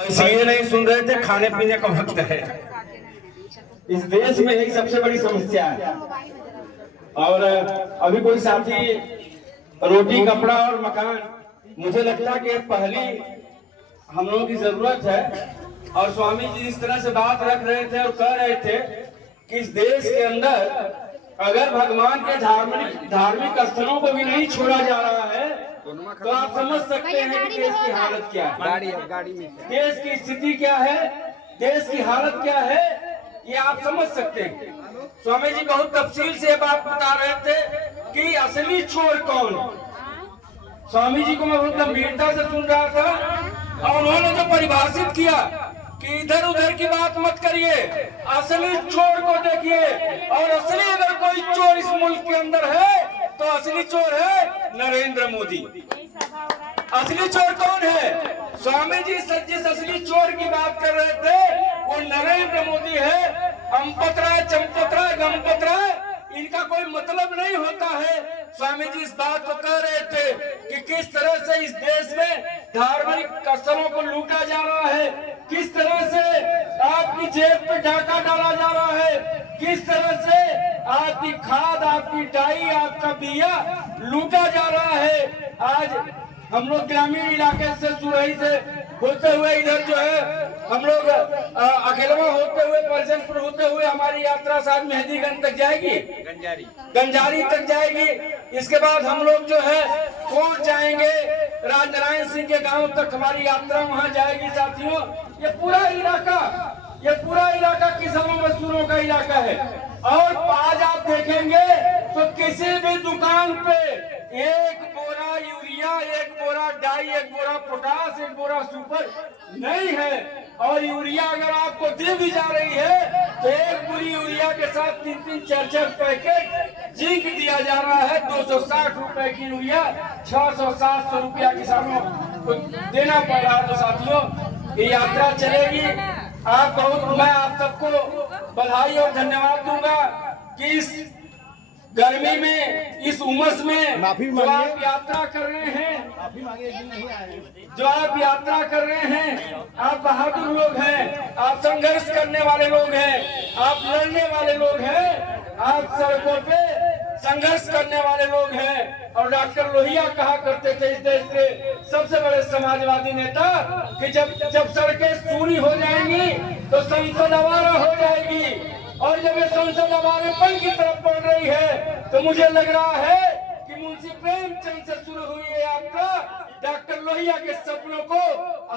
इसलिए नहीं सुन रहे थे, खाने पीने का वक्त है। इस देश में यही सबसे बड़ी समस्या है। और अभी कोई साथी रोटी कपड़ा और मकान, मुझे लगता है कि पहली हम लोगों की जरूरत है। और स्वामी जी जिस तरह से बात रख रहे थे और कह रहे थे कि इस देश के अंदर अगर भगवान के धार्मिक स्थलों को भी नहीं छोड़ा जा रहा है तो आप समझ सकते हैं कि देश की हालत क्या है, देश की स्थिति क्या है, देश की हालत क्या है, ये आप समझ सकते हैं। स्वामी जी बहुत तफसील से बात बता रहे थे कि असली चोर कौन है। स्वामी जी को मैं बहुत गंभीरता से सुन रहा था और उन्होंने जो परिभाषित किया कि इधर उधर की बात मत करिए, असली चोर को देखिए। और असली अगर कोई चोर इस मुल्क के अंदर है तो असली चोर है नरेंद्र मोदी। असली चोर कौन है? स्वामी जी जिस असली चोर की बात कर रहे थे वो नरेंद्र मोदी है। अम्पतरा चंपतरा गमपतरा इनका कोई मतलब नहीं होता है। स्वामी जी इस बात को कह रहे थे कि किस तरह से इस देश में धार्मिक स्थलों को लूटा जा रहा है, किस तरह से आपकी जेब पे डाका डाला जा रहा है, किस तरह से आपकी खाद, आपकी डाई, आपका बिया लूटा जा रहा है। आज हम लोग ग्रामीण इलाके से सुरही से होते हुए इधर जो है हम लोग अकेलवा होते हुए परजनपुर होते हुए हमारी यात्रा शायद मेहंदीगंज तक जाएगी, गंजारी तक जाएगी। इसके बाद हम लोग जो है कोट जाएंगे, राजनारायण सिंह के गांव तक हमारी यात्रा वहां जाएगी। साथियों ये पूरा इलाका किसानों मजदूरों का इलाका है। और आज आप देखेंगे तो किसी भी दुकान पे एक बोरा यूरिया, एक बोरा डाई, एक बोरा पोटास, एक बोरा सुपर नहीं है। और यूरिया अगर आपको दी भी जा रही है तो एक पूरी यूरिया के साथ 3-3, 4-4 पैकेट जिंक दिया जा रहा है। 260 रुपए की यूरिया 600-700 रुपया किसानों को देना पड़ रहा है। तो साथियों ये यात्रा चलेगी। मैं आप सबको बधाई और धन्यवाद दूंगा कि इस गर्मी में, इस उमस में जो आप यात्रा कर रहे हैं, आप बहादुर लोग हैं, आप संघर्ष करने वाले लोग हैं, आप लड़ने वाले लोग हैं, आप सड़कों पे संघर्ष करने वाले लोग हैं। और डॉक्टर लोहिया कहा करते थे इस देश के सबसे बड़े समाजवादी नेता कि जब सड़कें सूनी हो जाएंगी तो संसद आवारा हो जाएगी। और जब ये संसद आवारेपन की तरफ बढ़ रही है तो मुझे लग रहा है कि मुंशी प्रेमचंद से शुरू हुई है यात्रा डॉक्टर लोहिया के सपनों को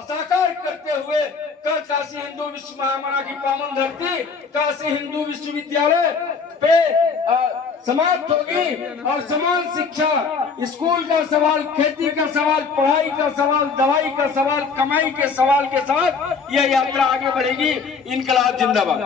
साकार करते हुए कल काशी हिंदू विश्व महामना की पावन धरती काशी हिंदू विश्वविद्यालय पे समाप्त होगी। और समान शिक्षा, स्कूल का सवाल, खेती का सवाल, पढ़ाई का सवाल, दवाई का सवाल, कमाई के सवाल के साथ यह यात्रा आगे बढ़ेगी। इनकलाब जिंदाबाद।